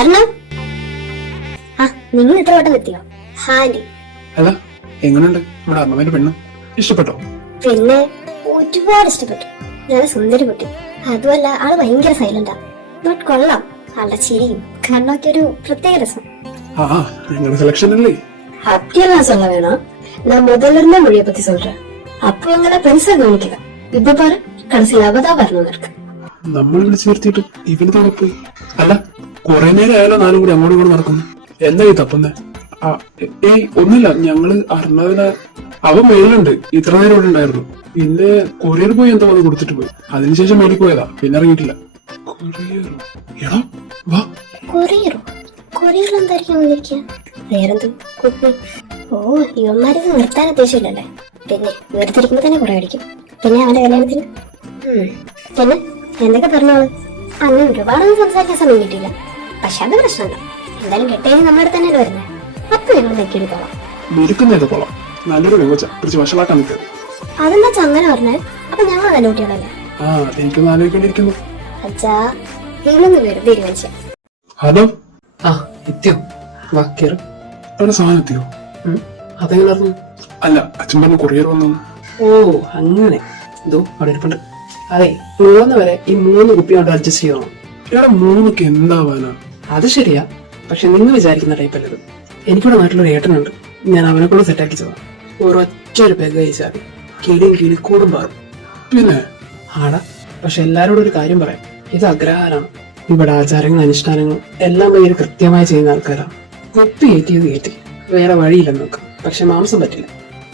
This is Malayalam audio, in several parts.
അല്ല നിങ്ങൾ ഇത്ര വട്ടം എത്തിയോ? ഹാൻഡി അല്ല എങ്ങനെയുണ്ട് നമ്മുടെ അമ്മമ്മേന്റെ പെണ്ണ്? ഇഷ്ടപ്പെട്ടോ? പിന്നെ ഒരുപാട് ഇഷ്ടപ്പെട്ടു. നല്ല സുന്ദരി കുട്ടി. അതുമല്ല ആള് ഭയങ്കര സൈലന്റാ. ബട്ട് കൊള്ളാം. ആളുടെ ചിരിയും കണ്ണൊക്കെ ഒരു പ്രത്യേക രസം. ആ നിങ്ങളുടെ സെലക്ഷൻ അല്ലേ? அப்படியெல்லாம் சொல்ல வேணாம். நான் முதல்ல இருந்தே மொழியை பத்தி சொல்றேன். அப்போ எங்களை பெருசா கவனிக்கல. இப்ப பாரு கடைசியில் அவதான் வரணும் இருக்கு. നമ്മൾ വിളിച്ചു നിർത്തിയിട്ട് ഇവന് തണുപ്പ്. അല്ല കുറെ നേരം ആയാലോ നാലും കൂടി അങ്ങോട്ടും കൂടെ നടക്കുന്നു. എന്താ ഈ തപ്പുന്നേ? ഏയ് ഒന്നുമില്ല, ഞങ്ങള് അറിഞ്ഞതിന് അവൻ മേലുണ്ട്. ഇത്ര നേരം ഇവിടെ ഉണ്ടായിരുന്നു. പിന്നെ കൊറിയർ പോയി എന്തോ വന്ന് കൊടുത്തിട്ട് പോയി. അതിനുശേഷം മേലിൽ പോയതാ, പിന്നെ ഇറങ്ങിയിട്ടില്ല. എടാ വാ. കൊറിയറോ? കൊറിയറിൽ എന്തായിരിക്കും വന്നിരിക്കുക? വേറെന്ത് കുപ്പി? ഓ ഇവന്മാരിത് നിർത്താൻ ഉദ്ദേശമില്ലല്ലേ? പിന്നെ വെറുതിരിക്കുമ്പോ തന്നെ കുറെ അടിക്കും. പിന്നെ അവന്റെ കല്യാണത്തിന് പിന്നെ എന്തൊക്കെ പറഞ്ഞോളൂ. അങ്ങനെ ഒരുപാടൊന്നും സംസാരിക്കാൻ സമയം കിട്ടിയില്ല. പക്ഷെ അത് പ്രശ്നമല്ല. എന്തായാലും കെട്ടേന് നമ്മുടെ അടുത്ത് തന്നെ വരുന്നത്. അപ്പൊ ഞങ്ങൾ നെക്കിയെടുത്തോളാം. നല്ലൊരു പിടിച്ച് വഷളാക്കാൻ നിൽക്കരുത്. അതെന്താ അങ്ങനെ പറഞ്ഞേ? അപ്പൊ ഞങ്ങൾ നല്ല കുട്ടികളല്ലേ? എനിക്കൊന്ന് ആലോചിക്കേണ്ടിയിരിക്കുന്നു. അച്ഛാ നിങ്ങളൊന്ന് വെറുതെ തീരുമാനിച്ച. ഹലോ എത്തിയോ? വാക്കിയർ അവിടെ സാധനം എത്തിയോ? അതെങ്ങനെ അറിഞ്ഞു? അല്ല അച്ഛൻ പറഞ്ഞ കൊറിയർ വന്നു. ഓ അങ്ങനെ. ഇതോ അവിടെ ഇരിപ്പുണ്ട്. അതെ, പോകുന്നവരെ ഈ 3 കുപ്പി കൊണ്ട് അഡ്ജസ്റ്റ് ചെയ്യണം. ഇവിടെ 3 എന്താവാനാ? അത് ശരിയാ, പക്ഷെ നിങ്ങൾ വിചാരിക്കുന്ന ടൈപ്പല്ലത്. എനിക്കിവിടെ നാട്ടിലൊരു ഏട്ടനുണ്ട്. ഞാൻ അവനെ കൂടെ സെറ്റാക്കിച്ചതാ. ഒരൊറ്റൊരു പെഗ് കഴിച്ചാൽ കിളിയും കിളിക്കൂടും പാറും. പിന്നെ ആടാ, പക്ഷെ എല്ലാരോടും ഒരു കാര്യം പറയാം. ഇത് അഗ്രഹാരമാണ്. ഇവിടെ ആചാരങ്ങളും അനുഷ്ഠാനങ്ങളും എല്ലാം ഭയങ്കര കൃത്യമായി ചെയ്യുന്ന ആൾക്കാരാണ്. കുപ്പി കയറ്റി വേറെ വഴിയില്ലെന്ന് നോക്കാം. പക്ഷെ മാംസം പറ്റില്ല.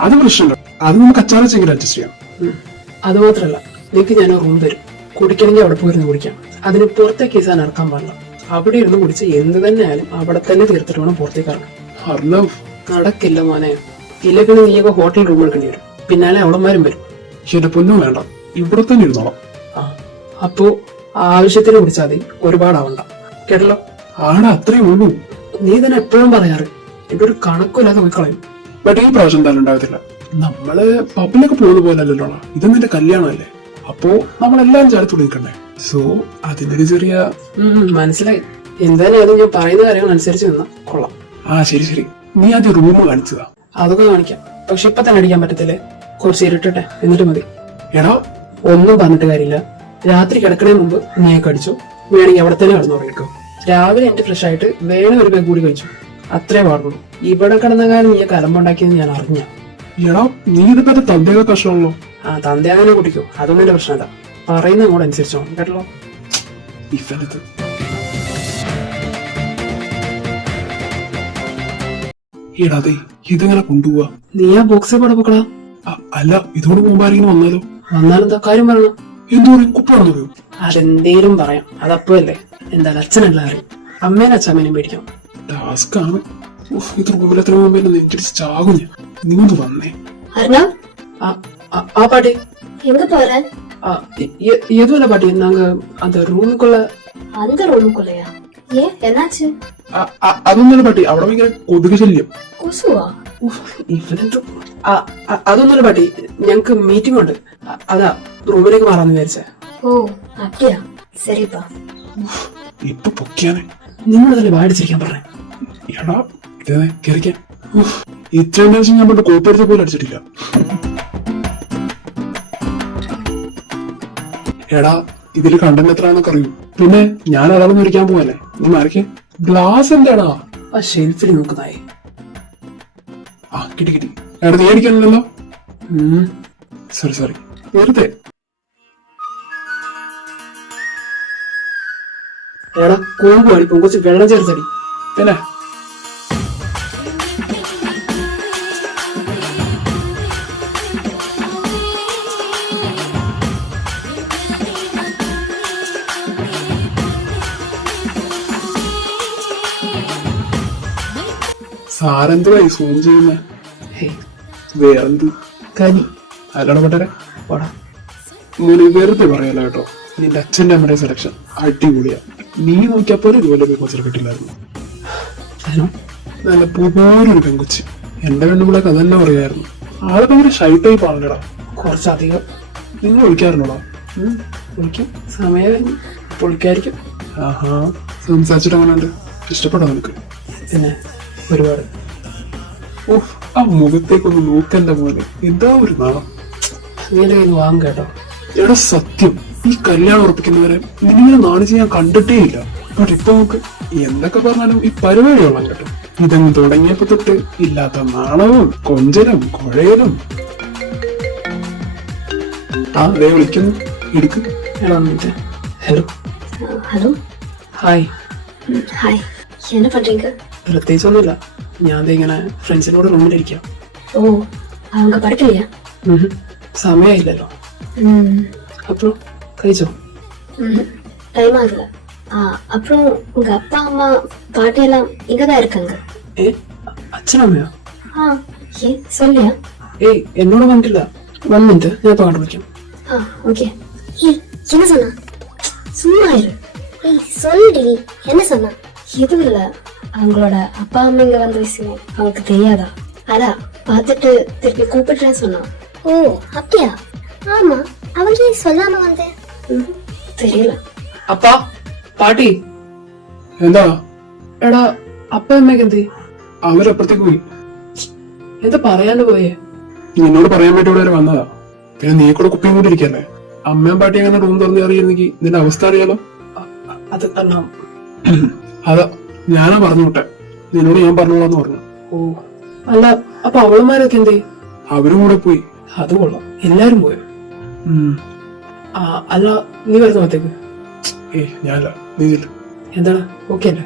അത് പ്രശ്നമുണ്ടോ? അത് നമുക്ക് അച്ചാറച്ചെങ്കിലും അഡ്ജസ്റ്റ് ചെയ്യാം. അത് മാത്രല്ല, നിങ്ങൾക്ക് ഞാൻ റൂം തരും. കുടിക്കണമെങ്കിൽ അവിടെ പോയിരുന്ന് കുടിക്കാം. അതിന് പുറത്തേക്ക് ഈസാൻ ഇറക്കാൻ പാടില്ല. അവിടെ ഇരുന്ന് കുടിച്ച് എന്ത് തന്നെ ആയാലും അവിടെ തന്നെ തീർത്തിട്ട് വേണം പുറത്തേക്ക് ഇറങ്ങാം. നടക്കില്ല മോനെ. ഇല്ലെങ്കിൽ നീയൊക്കെ ഹോട്ടൽ റൂം എടുക്കേണ്ടി വരും. പിന്നാലെ അവളന്മാരും വരും. എന്റെ പൊന്നും വേണ്ട, ഇവിടെ തന്നെ ഇരുന്നോളാം. അപ്പോ ആവശ്യത്തിന് കുടിച്ചാൽ മതി, ഒരുപാടാവണ്ട. കേട്ടല്ലോ? ആടെ അത്രേ ഉള്ളൂ. നീ തന്നെ എപ്പോഴും പറയാറ്. എന്റെ ഒരു കണക്കില്ലാതെ പോയി കളയും. ബട്ട് ഈ പ്രാവശ്യം എന്തായാലും ഉണ്ടാകത്തില്ല. നമ്മള് പബ്ബിലൊക്കെ പോകുന്ന പോലെ അല്ലല്ലോ. ഇതൊന്നും എന്റെ കല്യാണമല്ലേ. അപ്പോ നമ്മളെല്ലാരും ചേർത്ത് നിൽക്കണ്ടേ. സോ അതിന്റെ ഒരു ചെറിയ മനസ്സിലായി. എന്തായാലും അത് ഞാൻ പറയുന്ന കാര്യങ്ങൾ അനുസരിച്ച് നിന്നാ കൊള്ളാം. ശരി. നീ ആദ്യം റൂം കാണിച്ചതാ. അതൊക്കെ കാണിക്കാം. പക്ഷെ ഇപ്പൊ തന്നെ അടിക്കാൻ പറ്റത്തില്ലേ? കുറച്ച് ഇരുട്ടട്ടെ, എന്നിട്ട് മതി. എടാ ഒന്നും പറഞ്ഞിട്ട് കാര്യമില്ല. രാത്രി കിടക്കണേ മുമ്പ് നീയൊക്കെ അടിച്ചു. വേണമെങ്കിൽ അവിടെ തന്നെ കിടന്നു തുടങ്ങിക്കോ. രാവിലെ എന്റെ ഫ്രഷ് ആയിട്ട് വേണം ഒരു പേര് കൂടി കഴിച്ചു. അത്രേ പാടുള്ളൂ. ഇവിടെ കിടന്ന കാലം നീയൊക്കെ അലമ്പുണ്ടാക്കിയത് ഞാൻ അറിഞ്ഞ. എടാ നീ ഇതിപ്പോ തന്തേക കഷ്ടമാണല്ലോ. തന്റെ അങ്ങനെ കുടിക്കോ, അതൊന്നും എന്റെ പ്രശ്നമല്ല. പറയുന്ന അങ്ങോട്ട് അനുസരിച്ചോ. കേട്ടല്ലോ? എടാതെ ഇതെങ്ങനെ കൊണ്ടുപോവാ? നീ ആ ബോക്സിൽ പടപ്പൊക്കടാ. അല്ല ഇതോട് മുമ്പ് ആരെങ്കിലും വന്നാലോ? വന്നാലെന്താ കാര്യം പറയണം? എന്തു പറയും? കുപ്പാണെന്ന് പറയും. അതെന്തേലും പറയാം. അതപ്പോഴല്ലേ. എന്തായാലും അച്ഛനല്ല അറിയും. അമ്മേനെ അച്ഛമ്മേനും പേടിക്കാം. ടാസ്ക് ആണ്. ഇത് റൂമിലെത്ര മുമ്പ് എന്നെ നെഞ്ചിടിച്ച് ചാകും ഞാൻ. നീ ഒന്ന് വന്നേ. ആ പാട്ടി எங்க போற? எதுவும் இல்ல பாட்டி, நாங்க அந்த ரூமுக்குள்ள. அந்த ரூமுக்குள்ளயா? ஏன் என்னாச்சு? അതൊന്നുമില്ല പാട്ടി, അവിടെ ഭയങ്കര കൊതുക് ശല്യം. കൊസുവാ? അതൊന്നുമില്ല പാട്ടി, ഞങ്ങക്ക് മീറ്റിംഗ് ഉണ്ട്. അതാ റൂമിലേക്ക് മാറാന്ന് വിചാരിച്ചേ. ഓ അപ്പയാ, ശരിപ്പാ. ഇപ്പൊ പൊക്കിയാനെ നിങ്ങളതല്ലേ വാടിച്ചിരിക്കാൻ പറഞ്ഞേ. എടാ ഇതേ കേറിക്കാൻ. ഇത്രയും ദിവസം ഞാൻ പണ്ട് കോപ്പടിച്ച പോലും അടിച്ചിട്ടില്ല. എടാ ഇതില് കണ്ടന്റ് എത്രയാണെന്നൊക്കെ അറിയൂ. പിന്നെ ഞാൻ അതാണെന്ന് ഇരിക്കാൻ പോവല്ലേ. നീ മറിക്കേ. ഗ്ലാസ് എന്താടാ? ആ ഷെൽഫിൽ നോക്കുന്നതായി. കിട്ടി. എടാ നീ അടിക്കാനല്ലോ. സോറി വെറുതെ. എടാ കൂമ്പ് അടിക്കും, കുറച്ച് വെള്ളം ചേർത്തടി. പിന്നെ സാരെന്തുവായി സൂം ചെയ്യുന്ന? വേറെന്ത് കനി അല്ലട പട്ടരെ പോടാ. മോനെ വെറുതെ പറയല്ലോ കേട്ടോ. നിന്റെ അച്ഛന്റെ അമ്മയുടെ സെലക്ഷൻ അടിപൊളിയാ. നീ നോക്കിയപ്പോൾ ഇതുപോലെ പെൺകൊച്ചിനെ കിട്ടില്ലായിരുന്നു. നല്ല പുപോലൊരു പെൺകൊച്ചി. എന്റെ പെണ്ണുമ്പിളൊക്കെ അതന്നെ പറയായിരുന്നു. ആളെ ഭയങ്കര ഷൈ ടൈപ്പ് ആണല്ലോടാ. കുറച്ചധികം. നിങ്ങൾ വിളിക്കാറുണ്ടോടാ? കുളിക്കും. സമയം പൊളിക്കായിരിക്കും. ആഹാ, സംസാരിച്ചിട്ട് അങ്ങനെയുണ്ട്. ഇഷ്ടപ്പെട്ടോ നിനക്ക്? പിന്നെ ഒരുപാട്. ഓഹ്, ആ മുഖത്തേക്കൊന്ന് നോക്കണ്ട പോലെ എന്താ ഒരു നാളം. നീ എൻ്റെ കയ്യിൽ വാങ്ങും കേട്ടോ. എടാ സത്യം, ഈ കല്യാണം ഉറപ്പിക്കുന്നവരെ നിന്നെ നാണിച്ച് ഞാൻ കണ്ടിട്ടേ ഇല്ല. ബട്ട് ഇപ്പൊ നമുക്ക് എന്തൊക്കെ പറഞ്ഞാലും ഈ പരിപാടി കൊള്ളാൻ കേട്ടോ. ഇതങ്ങ് തുടങ്ങിയപ്പോ തൊട്ട് ഇല്ലാത്ത നാണവും കൊഞ്ചലും കുഴയലും. ആ ദേ വിളിക്കുന്നു, എടുക്ക്. എടാ വന്നിട്ട്. ഹലോ. ஹலோ. ഹായ്. ஹாய். என்ன பண்றீங்க? പ്രത്യേകിച്ചൊന്നുമില്ല. ഞാൻ ദേ ഇങ്ങനെ ഫ്രണ്ട്സിനോട് റൂമിലിരിക്കാം. ஓ, அவங்க படுக்கலையா? സമയമില്ലല്ലോ. അപ്പോ കഴിച്ചോ? டைம் ஆகல. அப்புறம் உங்க அப்பா அம்மா பாட்டி எல்லாம் இங்கதான் இருக்காங்க. ഏ, അച്ഛനമ്മയോ? ஏன் சொல்லியா? ഏയ്, എന്നോട് പറഞ്ഞിട്ടില്ല. 1 മിനിറ്റ്, ഞാൻ ഇപ്പൊ അങ്ങോട്ട് വിളിക്കാം. ஓகே. ஏய், என்ன சொன்னா? சும்மா இரு. ஏய், சொல்லுடி, என்ன சொன்னா? எதுவும் இல்ல, அவங்களோட அப்பா அம்மா இங்க வந்த விஷயம் அவங்களுக்கு தெரியாதா? அதான் பார்த்துட்டு திருப்பி கூப்பிடுறேன்னு சொன்னான். ஓ அப்படியா? ஆமா, அவங்க சொல்லாம வந்தேன். தெரியல. അപ്പാ, പാട്ടി. എന്താ? എടാ, അപ്പ അമ്മയൊക്കെ എന്തേ? അവരപ്പുറത്തേക്ക് പോയി. എന്താ പറയാണ്ട് പോയേ? നിന്നോട് പറയാൻ വേണ്ടി ഇവിടെ വരെ വന്നതാ. പിന്നെ നീ കൂടെ കുപ്പിയും കൂടി ഇരിക്കല്ലേ. അമ്മയും പാട്ടി അങ്ങനെ റൂം തുറന്ന് അറിയുന്നെങ്കിൽ നിന്റെ അവസ്ഥ അറിയാലോ. അത് കാരണം അതാ ഞാനാ പറഞ്ഞു വിട്ടെ. നിന്നോട് ഞാൻ പറഞ്ഞോളാന്ന് പറഞ്ഞു. ഓ, അല്ല, അപ്പൊ അവളുമാരൊക്കെ എന്തേ? അവരും കൂടെ പോയി. അത് കൊള്ളാം, എല്ലാരും പോയോ? അല്ല, നീ വരുന്ന മത്തേക്ക്? ഏയ് ഞാനല്ല, നീ ഇല്ല. എന്താണ്, ഓക്കെ അല്ലേ?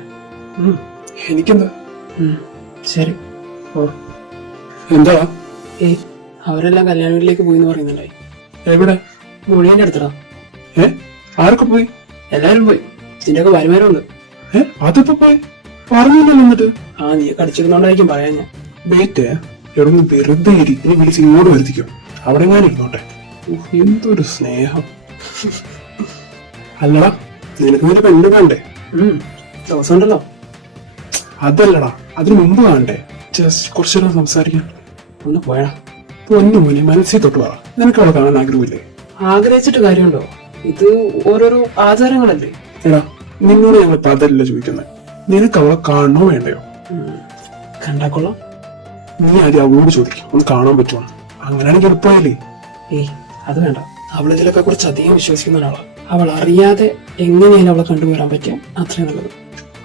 എനിക്കെന്താ? ശരി. എന്താ? ഏയ്, അവരെല്ലാം കല്യാണ വീട്ടിലേക്ക് പോയി എന്ന് പറയുന്നുണ്ടായി. എവിടെ? മൊഴിയുടെ അടുത്തടാ. ആരൊക്കെ പോയി? എല്ലാരും പോയി. ഇതിന്റെയൊക്കെ വരുമാനമുണ്ട്. അതിപ്പോ പോയി പറഞ്ഞില്ലല്ലോ. എന്നിട്ട് നീ കടിച്ചിരുന്നോണ്ടായിരിക്കും പറയാൻ ഞാൻ. വെയിറ്റ്, എവിടെ വെറുതെ ഇരി. ഇനി വിളിച്ച് ഇങ്ങോട്ട് വരുത്തിക്കോ. അവിടെ ഞാൻ ഇരുന്നോട്ടെ. എന്തൊരു സ്നേഹം. അല്ലടാ, നിനക്ക് നിന്റെ പെണ്ണ് കാണണ്ടേ? ദിവസം ഉണ്ടല്ലോ. അതല്ലടാ, അതിനു മുമ്പ് കാണണ്ടേ? ജസ്റ്റ് കുറച്ചേരം സംസാരിക്കാൻ. ഒന്ന് പോയാ. പൊന്നു മോനെ, മനസ്സിൽ തൊട്ട് പറ. നിനക്ക് അവളെ കാണാൻ ആഗ്രഹമില്ലേ? ആഗ്രഹിച്ചിട്ട് കാര്യമുണ്ടോ? ഇത് ഓരോരോ ആചാരങ്ങളല്ലേ. എടാ, നിന്നോട് ഞങ്ങൾ ഇപ്പൊ അതല്ല ചോദിക്കുന്നത്. നിനക്ക് അവളെ കാണണോ വേണ്ടയോ? കണ്ടാക്കൊള്ളാം. നീ ആദ്യം അവളോട് ചോദിക്കും, ഒന്ന് കാണാൻ പറ്റുമോ. അങ്ങനെയാണെങ്കിൽ എളുപ്പമായില്ലേ? ഏയ്, അത് വേണ്ട. അവളിതിലൊക്കെ കുറിച്ച് അധികം വിശ്വസിക്കുന്ന ഒരാളാണ്. അവൾ അറിയാതെ എങ്ങനെയാണ് അവളെ കണ്ടുവരാൻ പറ്റിയ അത്രയും നല്ലത്.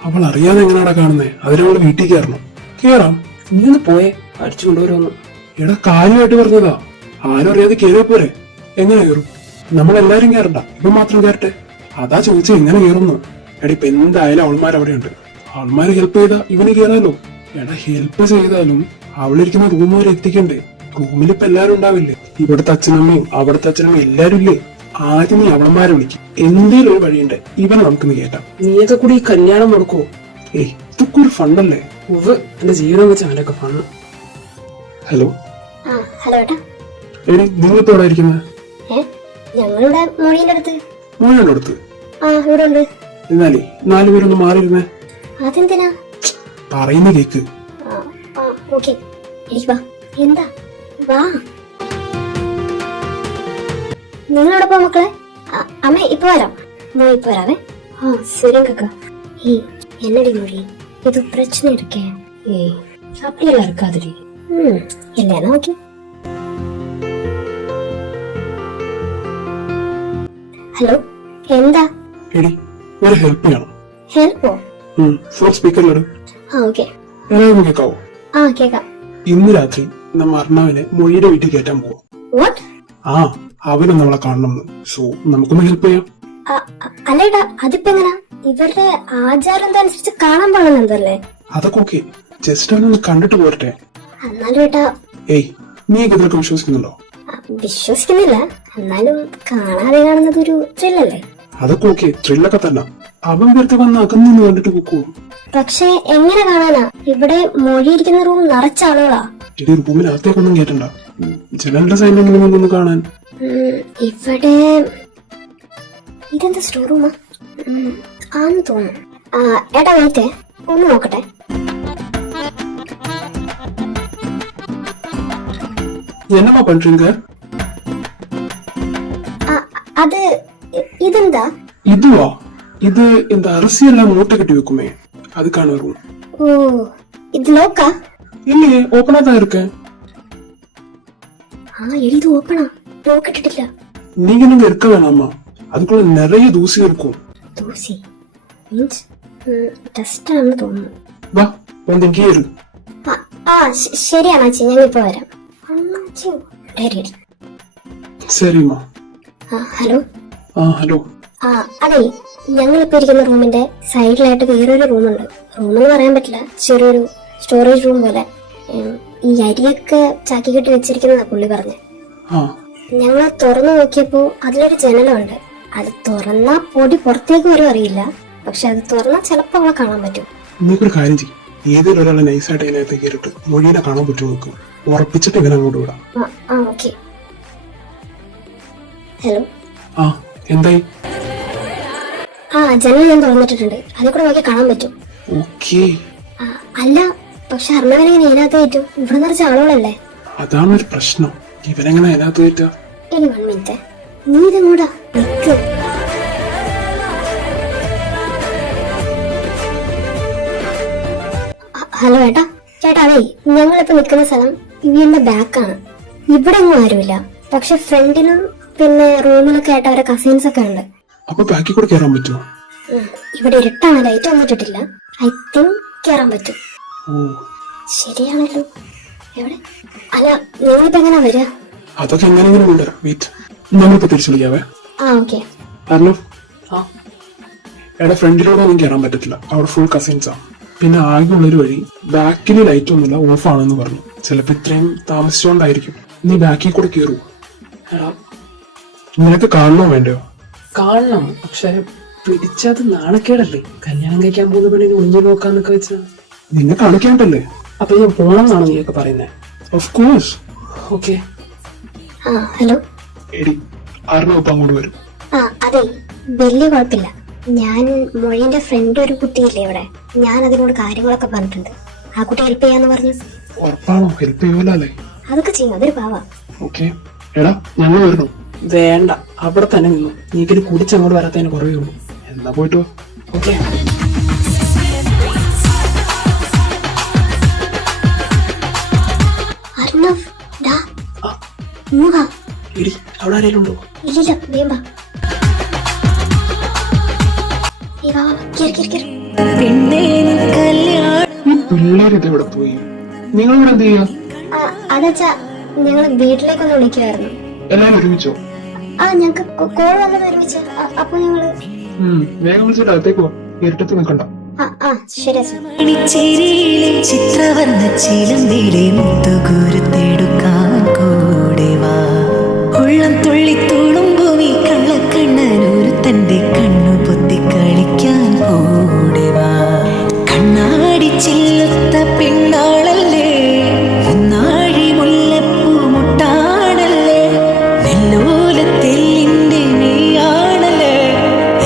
അവൾ അറിയാതെ എങ്ങനെയാടാ കാണുന്നേ? അതിനവള് വീട്ടിൽ കയറണം. കേറാം. നീ ഒന്ന് പോയേ, അടിച്ചു കൊണ്ടുവരുമെന്ന്. എടാ, കാര്യമായിട്ട് പറഞ്ഞതാ. ആരും അറിയാതെ കയറിയ പോരെ. എങ്ങനെ കയറും? നമ്മളെല്ലാരും കയറണ്ട, ഇപ്പൊ മാത്രം കയറട്ടെ. അതാ ചോദിച്ചാ എങ്ങനെ കയറുന്നു. എടാ, ഇപ്പൊ എന്തായാലും അവൾമാരവിടെയുണ്ട്. അവൾമാര് ഹെൽപ്പ് ചെയ്താ ഇവന് കയറാലോ. എടാ, ഹെൽപ്പ് ചെയ്താലും അവളിരിക്കുന്ന റൂം വരെ എത്തിക്കണ്ടേ? റൂമിലിപ്പോ എല്ലാരും ഉണ്ടാവില്ലേ? ഇവിടുത്തെ അച്ഛനമ്മയും അവിടുത്തെ അച്ഛനമ്മയും എല്ലാരും ഇല്ലേ? ആദ്യം നീ അവളന്മാരെ വിളിക്കും. എന്തേലും ഒരു വഴിയുണ്ട്, ഇവനെ നമുക്കൊന്ന് കേട്ടാം. നീയൊക്കെ കൂടി ഈ കല്യാണം മുടക്കുവോ? ഏയ്, ഇതൊക്കെ ഒരു ഫണ്ടല്ലേ? എന്റെ ജീവിതം വെച്ച് അവനൊക്കെ ഫണ്ട്. ഹലോ. ഹലോ ഏട്ടാ. എടി, നിങ്ങളിപ്പോ എവിടെ ഇരിക്കുന്നത്? ഞങ്ങളുടെ മൊഴിയുടെ അടുത്ത്. മോയുടെ അടുത്ത്? ഇവിടെ ഉണ്ട്. എന്നാലേ 4 പേരൊന്ന് മാറിയിരുന്നേ. അതെന്തിനാ? പറയുന്ന കേക്ക്. ഓക്കെ, വാ. എന്താ? വാ. നിങ്ങളോടെ പോ മക്കളെ. അമ്മ ഇപ്പൊ വരാം. മോ ഇപ്പൊ വരാവേ. சரிங்கக்கா. ஏய், என்னடி மொழி, இது பிரச்சனை இருக்கே. ஏய், அப்படியெல்லாம் இருக்காதுடி. இல்லைன்னா ஓகே. ഹലോ, എന്താ? എടി, ഒരു ഹെൽപ്പ് ചെയ്യണം. ഹെൽപ്പോ? ഫോൺ സ്പീക്കറിലിടും. ഓക്കെ. എല്ലാവരും കേൾക്കാവോ? കേക്കാം. ഇന്ന് രാത്രി നമ്മ അർണവിനെ മൊഴിയുടെ വീട്ടിൽ കയറ്റാൻ പോവാം. വാട്ട്? അവനും നമ്മളെ കാണണം. സോ നമുക്കൊന്ന് ഹെൽപ്പ് ചെയ്യാം. അല്ലേടാ, അതിപ്പോ എങ്ങനാ? ഇവരുടെ ആചാരം അനുസരിച്ച് കാണാൻ പാടുന്നതല്ലേ? അതൊക്കെ ഓക്കെ, ജസ്റ്റ് ഒന്ന് കണ്ടിട്ട് പോരട്ടെ. എന്നാലും ഏട്ടാ. ഏയ്, നീ ഇതിലൊക്കെ വിശ്വസിക്കുന്നുണ്ടോ? വിശ്വസിക്കുന്നില്ല, എന്നാലും കാണാതെ കാണുന്നത് ഒരു ത്രില്ലല്ലേ? അതൊക്കെ ഓക്കെ, ത്രില്ലൊക്കെ തന്നെ. അവൻ വെറുതെ വന്ന് അകന്നു കണ്ടിട്ട് പോക്കൂ. പക്ഷെ എങ്ങനെ കാണാനാ? ഇവിടെ മൊഴിയിരിക്കുന്ന റൂം നിറച്ച ആളുകളാ. ഇടി, റൂമിനകത്തേക്കൊന്നും കേട്ടണ്ട. ജനലിന്റെ സൈഡിൽ ഒന്ന് കാണാൻ. ഇവിടെ ഇതെന്താ സ്റ്റോർ റൂമാ? ആന്ന് തോന്നുന്നു. ഏട്ടാ വെയിറ്റ്, ഒന്ന് നോക്കട്ടെ. என்னமா பண்றீங்க? അത് ഇതെന്താ? இதுவா? இது இந்த அரிசி எல்லாம் மூட்டை கட்டி வைக்குமே அதுக்கான ரூம். ஓ, இது லோக்கா? இல்லையே, ஓப்பனா தான் இருக்கு. இது ஓப்பனா? லோக் கட்டிட்டிല്ല. நீங்க நீங்க இருக்க வேணாமா, அதுக்குள்ள நிறைய தூசி இருக்கும். தூசி மீன்ஸ் டஸ்ட் ആണെന്ന് തോന്നുന്നു. വാ, வந்து இங்கே இரு. ശരി അണ്ണാച്ചി, ഞാൻ ഇപ്പൊ വരാം. അണ്ണാച്ചി ready. சரிம்மா. ഹലോ. ഹലോ. അതെ, ഞങ്ങളിപ്പോ ഇരിക്കുന്ന റൂമിന്റെ സൈഡിലായിട്ട് വേറൊരു റൂമുണ്ട്. റൂമെന്ന് പറയാൻ പറ്റില്ല, ചെറിയൊരു സ്റ്റോറേജ് റൂം പോലെ. ഈ അരിയൊക്കെ ചാക്കി കെട്ടി വെച്ചിരിക്കുന്നതാ പുള്ളി പറഞ്ഞ്. ഞങ്ങൾ തുറന്നു നോക്കിയപ്പോ അതിലൊരു ജനലുണ്ട്. അത് തുറന്നാ പൊടി പുറത്തേക്ക് വരും അറിയില്ല, പക്ഷെ അത് തുറന്നാ ചിലപ്പോ അവളെ കാണാൻ പറ്റും. നിങ്ങൾക്കൊരു കാര്യം ചെയ്യും, ഏതെങ്കിലും ഒരാളെ നൈസായിട്ട് അതിനകത്ത് കയറിട്ട് മൊഴിയെ കാണാൻ പറ്റുമോ നോക്കും, ഉറപ്പിച്ചിട്ട് ഇവനെ അങ്ങോട്ട് വിടാം. ഓക്കെ. ഹലോ. എന്തായി? ജനൽ ഞാൻ തുറന്നിട്ടിട്ടുണ്ട്, അതിൽ കൂടെ നോക്കി കാണാൻ പറ്റും. ഓക്കേ. അല്ല, പക്ഷെ അർണവനെ ഇതിനകത്ത് കയറ്റും, ഇവിടെ നിറച്ച ആളുകളല്ലേ. അതാണ് ഒരു പ്രശ്നം, ഇവനെങ്ങനെ അതിനകത്ത് കയറ്റാ? ഇനി 1 മിനിറ്റ്, നീ ഇതെങ്ങോട്ടാ നിക്ക്. ഹലോ ഏട്ടാ. ചേട്ടാ, അതേ, ഞങ്ങളിപ്പോ നിൽക്കുന്ന സ്ഥലം വീടിന്റെ ബാക്കാണ്. ഇവിടെ ഒന്നും ആരുമില്ല, പക്ഷെ ഫ്രണ്ടിലും പിന്നെ റൂമിലൊക്കെ ആയിട്ട് അവരെ കസിൻസ് ഒക്കെ ഉണ്ട്. അപ്പൊ ബാക്കിൽ കൂടെ കയറാൻ പറ്റുമോ? ഇവിടെ ഇരുട്ടാണ്, ലൈറ്റ് ഒന്നും ഇട്ടിട്ടില്ല. ഐ തിങ്ക് കയറാൻ പറ്റും. ശരിയാണല്ലോ. എവിടെ? അല്ല, നിങ്ങളിപ്പോ എങ്ങനാ വരിക? അതൊക്കെ എങ്ങനെയെങ്കിലും കൊണ്ടുവരാം. വെയിറ്റ്, നമ്മളിപ്പോ തിരിച്ചു വിളിക്കാവേ. ഓക്കെ. കാരണം എവിടെ ഫ്രണ്ടിലൂടെ ഒന്നും കയറാൻ പറ്റത്തില്ല, അവിടെ ഫുൾ കസിൻസാ. പിന്നെ ആകെ ഉള്ളൊരു വഴി ബാക്കിൽ ലൈറ്റ് ഒന്നുമില്ല, ഓഫ് ആണെന്ന് പറഞ്ഞു. ചിലപ്പോ ഇത്രയും താമസിച്ചുകൊണ്ടായിരിക്കും. നീ ബാക്കിൽ കൂടെ കയറൂ. നിനക്ക് കാണണോ വേണ്ടയോ? കാണണം, പക്ഷെ പിടിച്ചത് നാണക്കേടല്ലേ. കല്യാണം കഴിക്കാൻ പോകുന്ന പെണ്ണിന് ഒഴിഞ്ഞു നോക്കാന്നൊക്കെ വെച്ചാ നിന്നെ കാണിക്കാണ്ടല്ലേ. അപ്പൊ ഞാൻ പോണം എന്നാണ് നീയൊക്കെ പറയുന്നത്? Of course. ഓക്കെ. ഹലോ. എടി, ആരുടെ ഒപ്പം അങ്ങോട്ട് വരും? അതെ, വലിയ കുഴപ്പമില്ല. ഞാൻ മൊഴിന്റെ ഫ്രണ്ട് ഒരു കുട്ടിയില്ലേ ഇവിടെ, ഞാൻ അതിനോട് കാര്യങ്ങളൊക്കെ പറഞ്ഞിട്ടുണ്ട്. ആ കുട്ടി ഹെൽപ്പ് ചെയ്യാന്ന് പറഞ്ഞു. ഉറപ്പാണോ? ഹെൽപ്പ് ചെയ്യുമല്ലേ? അതൊക്കെ ചെയ്യും, അതൊരു പാവാ. ഓക്കെ. എടാ, ഞങ്ങൾ വരണോ? വേണ്ട, അവിടെ തന്നെ നിന്നു. നീക്കിന് കുടിച്ചങ്ങോട്ട് വരാത്തതിന് കുറവേ ഉള്ളൂ. എന്നാ പോയിട്ടോ. ഓക്കെ. അർണവ്, ഇടി, അവിടെ ആരെങ്കിലും ഉണ്ടോ? ഇല്ല, വേമ്പ. പിള്ളേരിത് എവിടെ പോയി? നിങ്ങളിവിടെ എന്ത് ചെയ്യാ? അതെച്ചാ, ഞങ്ങള് വീട്ടിലേക്കൊന്ന് വിളിക്കുവായിരുന്നു. എല്ലാരും ഒരുമിച്ചോ? ഞങ്ങക്ക് കോൾ വന്നത് ഒരുമിച്ച്. അപ്പൊ ഞങ്ങള് വേഗം വിളിച്ചിട്ട് അകത്തേക്ക് പോ, ഇരുട്ടത്ത് നിൽക്കണ്ട. ശരി. ചിത്രവർണ്ണ ചിലമ്പിലെ മുത്തുകുരുത്തെടുക്കാൻ കൂടെ വാ. ഉള്ളം തുള്ളി തുളുമ്പുമീ കള്ളക്കണ്ണനൊരു തന്റെ കണ്ണു പൊത്തി കളിക്കാൻ കൂടെ വാ. കണ്ണാടി ചില്ലുത്ത പെണ്ണാളല്ലേ, ഒന്നാഴി മുല്ലപ്പൂ മുട്ടാണല്ലേ, നെല്ലോലത്തെല്ലിന്റെ നെയ്യാണല്ലേ,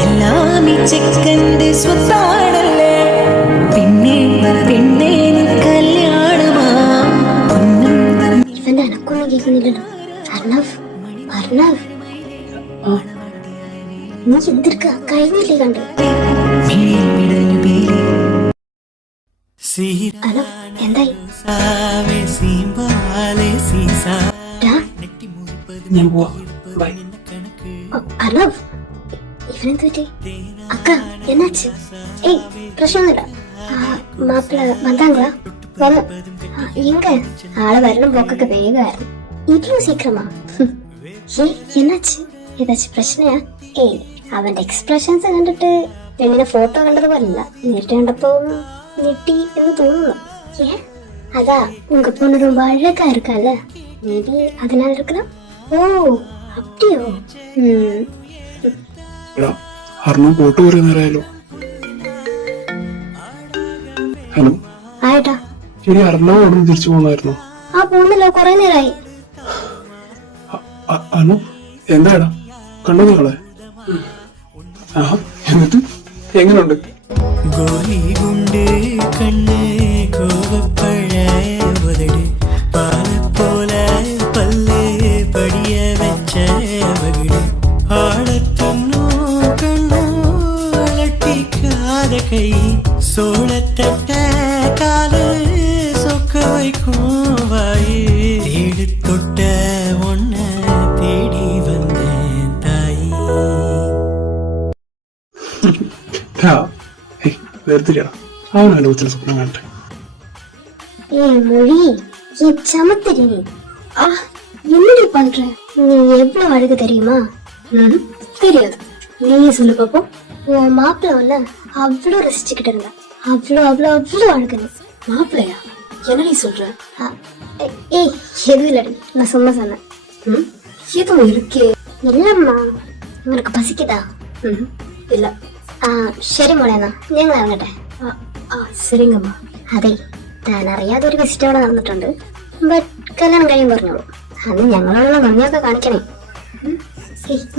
എല്ലാം ഈ ചെക്കന്റെ സ്വത്താണല്ലേ. പിന്നെ പിന്നെ കല്യാണമാ. ഇവന്റെ അനക്കൊന്നും കേൾക്കുന്നില്ലല്ലോ. നീ എന്തിരിക്ക? കഴിഞ്ഞില്ലേ കണ്ട്? ഹലോ, എന്തായി? ഞാൻ പോവാ. ബൈ. ഹലോ, ഇവനെന്ത് പറ്റി? അക്ക, എന്നാச்சு? ഏയ്, പ്രശ്നമൊന്നുമില്ല. മാപ്പിള വந்தாங்களா? വന്നു. எங்க? ആള് വരണം പോക്കൊക്കെ വേഗമായിരുന്നു. ഇவ்வளவு சீக்கிரமா? എന്നാச்சு? ഏതാச்சுം പ്രശ്നയാ? ഏയ്, അവന്റെ എക്സ്പ്രഷൻസ് കണ്ടിട്ട് പെണ്ണിനെ ഫോട്ടോ കണ്ടതുപോലല്ല, നേരിട്ട് കണ്ടപ്പോ ഞെട്ടി എന്ന് തോന്നുന്നു. അതാ உங்க பொண்ணு ரொம்ப அழகா இருக்கால, மேபி அதனால இருக்கலாம். ஓ, அப்படியோ? അർണവ് പോട്ട് കുറെ നേരമായാലോ. ഹലോ. ആയിട്ടാ. ശരി, അർണവ് അവിടെ നിന്ന് തിരിച്ചു പോകുന്നായിരുന്നോ? പോകുന്നല്ലോ, കുറെ നേരമായി. അനു, എന്താടാ കണ്ടോ നിങ്ങളെ? എന്നിട്ട് എങ്ങനുണ്ട്? ഗോലി ഗുണ്ട് കണ്ണ് കോവപ്പഴ ഉതട് പാലപ്പോല പല്ല് പടിയ വെച്ച വകിട് ആടത്തുന്നു கை சோளத்தட்ட காலு சொக்க வைக்கும் வாயு தேடு தொட்ட ஒன்ன தேடி வந்தேன் தாயி. വെറുതെ അവനവന്റെ കൊച്ചിന് സ്വപ്നം കാണട്ടെ. ஏய் மொழி, ஏன் சமத்தடி நீ? என்னடி பண்ற? நீ எவ்வளவு அழகு தெரியுமா? தெரியாது, நீயே சொல்லு பாப்போம். உன் மாப்பிள்ள ஒண்ணு அவ்வளவு ரசிச்சுக்கிட்டு இருந்த, அவ்வளவு அழகு நீ. மாப்பிள்ளையா? என்ன நீ சொல்ற? ஏய் எதுவும் இல்லடி, நான் சும்மா சொன்னேன். எதுவும் இருக்கே. இல்லம்மா, உனக்கு பசிக்குதா? இல்ல. ശരി മോളെ, എന്നാ ഞങ്ങൾ ഇറങ്ങട്ടെ. ശരിങ്ങമ്മ. അതെ, താൻ അറിയാതെ ഒരു വിസിറ്റ് അവിടെ നടന്നിട്ടുണ്ട്. ബട്ട് കല്യാണം കഴിയും പറഞ്ഞോളൂ. അത് ഞങ്ങളോടുള്ള നന്ദിയൊക്കെ കാണിക്കണേ.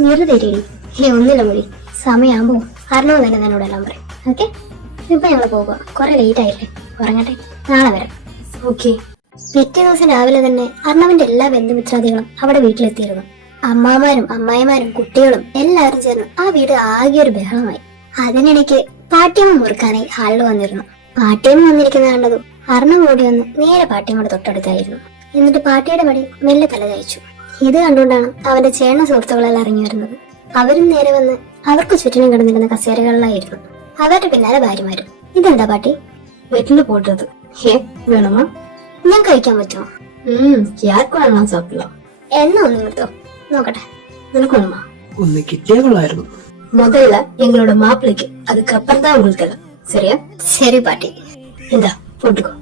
വെറുതെ ഒന്നില്ല മൊഴി, സമയമാകുമ്പോ അറിഞ്ഞോ തന്നെ എന്നോട് എല്ലാം പറയും. ഓക്കെ, ഇപ്പൊ ഞങ്ങള് പോകുക. കുറെ ലേറ്റ് ആയില്ലേ, ഉറങ്ങട്ടെ, നാളെ വരാം. ഓക്കെ. പിറ്റേ ദിവസം രാവിലെ തന്നെ അർണവിന്റെ എല്ലാ ബന്ധുമിത്രാദികളും അവിടെ വീട്ടിലെത്തിയിരുന്നു. അമ്മാമാരും അമ്മായിമാരും കുട്ടികളും എല്ലാവരും ചേർന്ന് ആ വീട് ആകെ ഒരു ബഹളമായി. അതിനിടയ്ക്ക് പാട്ടിയമ്മ മുറുക്കാനായി ഹാളിൽ വന്നിരുന്നു. പാട്ടിയമ്മ വന്നിരിക്കുന്ന കണ്ടതും അർണവ് ഓടി വന്ന് നേരെ പാട്ടിയമ്മയുടെ തൊട്ടടുത്തായിരുന്നു. എന്നിട്ട് പാട്ടിയുടെ പടി മെല്ലെ തല ചായ്ച്ചു. ഇത് കണ്ടുകൊണ്ടാണ് അവന്റെ ചേർന്ന സുഹൃത്തുക്കളെല്ലാം ഇറങ്ങി വരുന്നത്. അവരും നേരെ വന്ന് അവർക്ക് ചുറ്റിനും കിടന്നിരുന്ന കസേരകളിലായിരുന്നു. അവരുടെ പിന്നാലെ ഭാര്യമാരും. ഇതെന്താ പാട്ടി? വീട്ടിൽ പോട്ടത്. വേണമോ? ഞാൻ കഴിക്കാൻ പറ്റുമോ? യാർക്ക് വേണം സാപ്പില്ല. എന്നാ ഒന്ന് നിർത്തോ, നോക്കട്ടെ. നിനക്ക് വേണമോ? ഒന്ന് കിട്ടിയ കൊള്ളായിരുന്നു. முதல்ல எங்களோட மாப்பிள்ளைக்கு, அதுக்கப்புறம் தான் உங்களுக்கு எல்லாம். சரியா? சரி பாட்டி, இந்தா போட்டுக்கோ.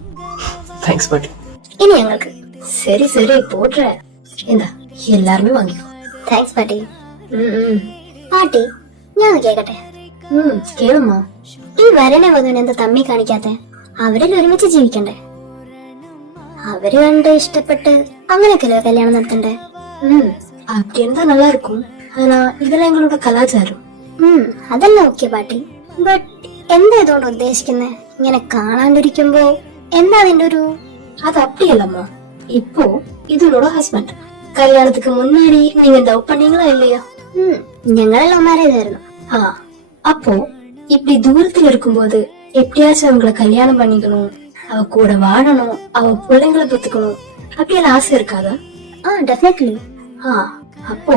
தேங்க்ஸ் பாட்டி. இனி எங்களுக்கு. சரி சரி போடுற, இந்தா எல்லாருமே வாங்கிக்கோ. தேங்க்ஸ் பாட்டி. പാട്ടി, ഞാൻ കേക്കട്ടെ? കേളുമോ? ഈ വരനെ വധുവിനെ എന്താ തമ്മി കാണിക്കാത്തെ? അവരിൽ ഒരുമിച്ച് ജീവിക്കണ്ടേ? അവര് കണ്ട് ഇഷ്ടപ്പെട്ട് അങ്ങനെയൊക്കെയല്ലേ കല്യാണം നടത്തണ്ടേ? அப்படி இருந்தா நல்லா இருக்கும். ஆனா இதெல்லாம் எங்களோட கலாச்சாரம். അതെല്ലാം ഓക്കെ പാട്ടി. ബട്ട് എന്താ ഇതുകൊണ്ട് ഉദ്ദേശിക്കുന്നേ? ഇങ്ങനെ കാണാണ്ടിരിക്കുമ്പോ എന്താ അതിന്റെ ഒരു? அது அப்படி இல்லம்மா. இப்போ இதோட ஹஸ்பண்ட். கல்யாணத்துக்கு முன்னாடி நீங்க லவ் பண்ணீங்களா இல்லையா? ഞങ്ങളെല്ലാം മാരേജ് ആയിരുന്നു. அப்போ இப்படி தூரத்துல இருக்கும்போது எப்படியாச்சும் அவங்கள கல்யாணம் பண்ணிக்கணும், அவ கூட வாழணும், அவ பிள்ளைங்களை பெத்துக்கணும், அப்படியெல்லாம் ஆசை இருக்காதா? டெஃபினெட்லி. அப்போ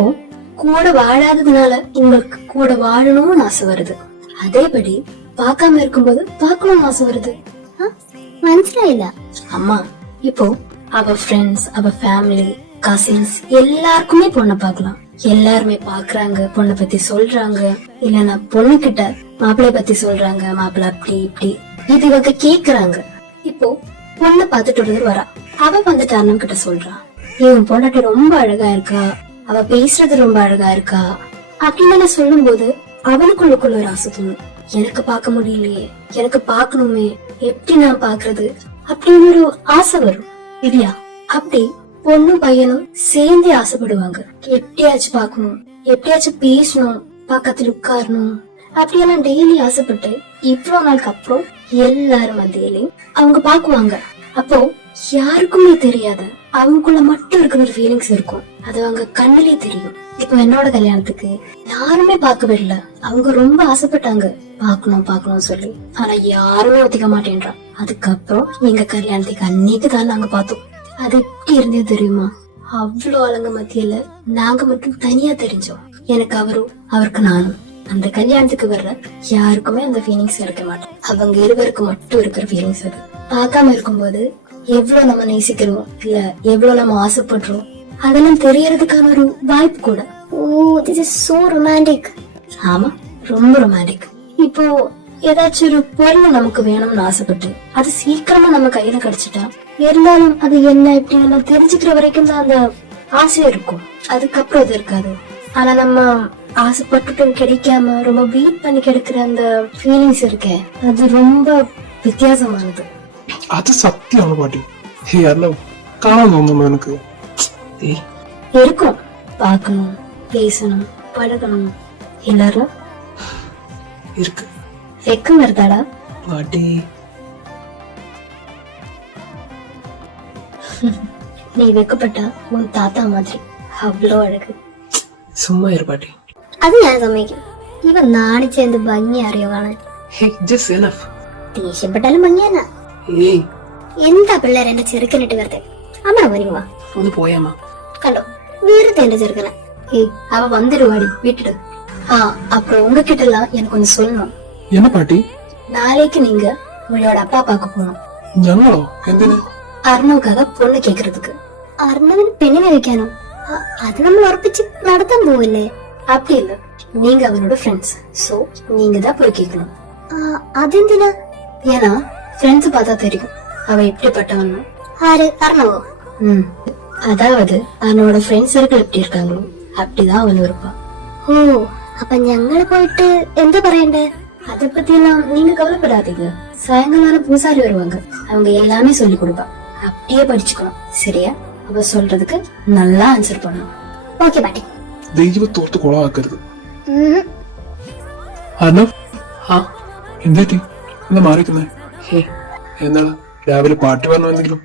கூட வாழாததுனால உங்களுக்கு கூட வாழணும்னு ஆசை வருது. அதேபடி பார்க்காம இருக்கும்போது பார்க்கணும்னு ஆசை வருது. മനസ്സിലായില്ല அம்மா. இப்போ அவ ஃப்ரெண்ட்ஸ், அவ ஃபேமிலி, கசின்ஸ் எல்லாருக்குமே பொண்ணை பார்க்கலாம். எல்லாருமே பாக்குறாங்க, பொண்ணை பத்தி சொல்றாங்க. இல்லன்னா பொண்ணு கிட்ட மாப்பிள்ளை பத்தி சொல்றாங்க, மாப்பிள்ளை அப்படி இப்படி இது இவங்க கேக்குறாங்க. இப்போ பொண்ணை பார்த்துட்டு ஒருத்தர் வரா, அவ வந்துட்டு அண்ணன் கிட்ட சொல்றா, இவன் பொண்ணாட்டி ரொம்ப அழகா இருக்கா, அவ பேசுறது ரொம்ப அழகா இருக்கா அப்படின்னு சொல்லும் போது அவனுக்குள்ளுக்குள்ள ஒரு ஆசை தோணும். எனக்கு பார்க்க முடியலையே, எனக்கு பார்க்கணுமே, எப்படி நான் பாக்குறது அப்படின்னு ஒரு ஆசை வரும் இல்லையா? அப்படி பொண்ணும் பையனும் சேர்ந்து ஆசைப்படுவாங்க. எப்படியாச்சும் பார்க்கணும், எப்படியாச்சும் பேசணும், பக்கத்துல உட்காரணும், அப்படியெல்லாம் டெய்லி ஆசைப்பட்டு இவ்வளவு நாளுக்கு அப்புறம் எல்லாரும் மத்தியிலையும் அவங்க பாக்குவாங்க. அப்போ யாருக்குமே தெரியாத அவங்களுக்குள்ள மட்டும் இருக்கிற ஒரு ஃபீலிங்ஸ் இருக்கும். அது அவங்க கண்ணிலே தெரியும். இப்போ என்னோட கல்யாணத்துக்கு யாருமே பார்க்கவே இல்ல. அவங்க ரொம்ப ஆசைப்பட்டாங்க பாக்கணும் சொல்லி, ஆனா யாருமே ஒத்துக்க மாட்டேன்றான். அதுக்கப்புறம் எங்க கல்யாணத்துக்கு அன்னைக்கு தான் நாங்க பார்த்தோம். அது எப்படி இருந்தது தெரியுமா? அவ்வளவு ஆளுங்க மத்தியில நாங்க மட்டும் தனியா தெரிஞ்சோம். எனக்கு அவரும், அவருக்கு நானும். அந்த கல்யாணத்துக்கு வர்ற யாருக்குமே அந்த ஃபீலிங்ஸ் இருக்க மாட்டோம். அவங்க இருவருக்கு மட்டும் இருக்கிற ஃபீலிங்ஸ் அது. பார்க்காம இருக்கும்போது எவ்வளவு நம்ம நேசிக்கிறோம், இல்ல எவ்வளவு நம்ம ஆசைப்படுறோம், அதெல்லாம் தெரியறதுக்கான ஒரு வாய்ப்பு கூட. ஓ, திஸ் இஸ் சோ ரொமான்டிக். ஆமா, ரொம்ப ரொமான்டிக். இப்போ ஏதாச்சும் ஒரு பொருள் நமக்கு வேணும்னு ஆசைப்பட்டு அது சீக்கிரமா நம்ம கையில கிடைச்சிட்டா, இருந்தாலும் அது என்ன எப்படின்னு தெரிஞ்சுக்கிற வரைக்கும் தான் அந்த ஆசை இருக்கும். அதுக்கப்புறம் அது இருக்காது. ஆனா நம்ம ஆசைப்பட்டுட்டும் கிடைக்காம ரொம்ப வெயிட் பண்ணி கிடைக்கிற அந்த ஃபீலிங்ஸ் இருக்கே, அது ரொம்ப வித்தியாசமானது. അത് സത്യമാണ് പാട്ടി. അല്ല, കാണാൻ തോന്നുന്നു എനിക്ക്. இருக்கும், பார்க்கணும், பேசணும், பழகணும். எல்லாரும் இருக்கு. வெக்கம் வருதாடா பாட்டி? நீ வெக்கப்பட்டா உன் தாத்தா மாதிரி அவ்வளோ அழகு. சும்மா இரு பாட்டி. അത് ഞാൻ സമ്മതിക്കും. ഇവ നാണിച്ചെന്ത് ഭംഗി അറിയോ കാണാൻ. ഹേ ജസ്റ്റ് എനഫ്. ദേഷ്യപ്പെട്ടാലും ഭംഗിയാന്നാ. ഏയ് എന്താ പിള്ളേർ എന്റെ ചെറുക്കനിട്ട് വെറുതെ അമ്മ വരുവാ. ഒന്ന് പോയാമ്മ. கண்டோ வெறுതെ என் ചെറുക്കനെ. ஏய் அவ வந்துடுவாடி விட்டுடு. அப்புறம் உங்ககிட்டலாம் எனக்கு ஒன்னு சொல்லணும். என்ன பாட்டி? நாளைக்கு நீங்க உங்களோட அப்பா பார்க்க போகணும். ഞങ്ങളോ? എന്തിന്? അർണവുക്കാக പൊണ്ണ് കേൾக்கிறதுக்கு. അർണവിന് പെണ്ണിനെ വെക്കാനോ? അത് നമ്മൾ ഉറപ്പിച്ച് നടത്താൻ പോവില്ലേ? அப்படியில்ல, நீங்க அவனோட ஃப்ரெண்ட்ஸ், சோ நீங்க தான் போய் கேட்கணும். അതെന്തിനാ? ஏன்னா ஃப்ரெண்ட்ஸ் பார்த்தா தெரியும் அவ எப்படிப்பட்டவன்னு. ஆறு அர்ணவோ? அதாவது அவனோட ஃப்ரெண்ட்ஸ் சர்க்கிள் எப்படி இருக்காங்களோ அப்படிதான் அவன் இருப்பான். ஓ, அப்ப ഞങ്ങള് പോയിട്ട് എന്താ പറയണ്ടേ? அதை பத்தி எல்லாம் நீங்க கவலைப்படாதீங்க. சாயங்காலம் பூசாரி வருவாங்க, அவங்க எல்லாமே சொல்லி கொடுப்பா. அப்படியே படிச்சுக்கணும், சரியா? அவ சொல்றதுக்கு நல்லா ஆன்சர் பண்ணணும். ஓகே பாட்டி. ദൈവത്തോർത്ത് കുളമാക്കരുത്. അർണവ്, ആ എന്താ മാറിക്കുന്നേ? ഹേ എന്താണ് രാവിലെ പാട്ട് പറഞ്ഞോ എന്തെങ്കിലും?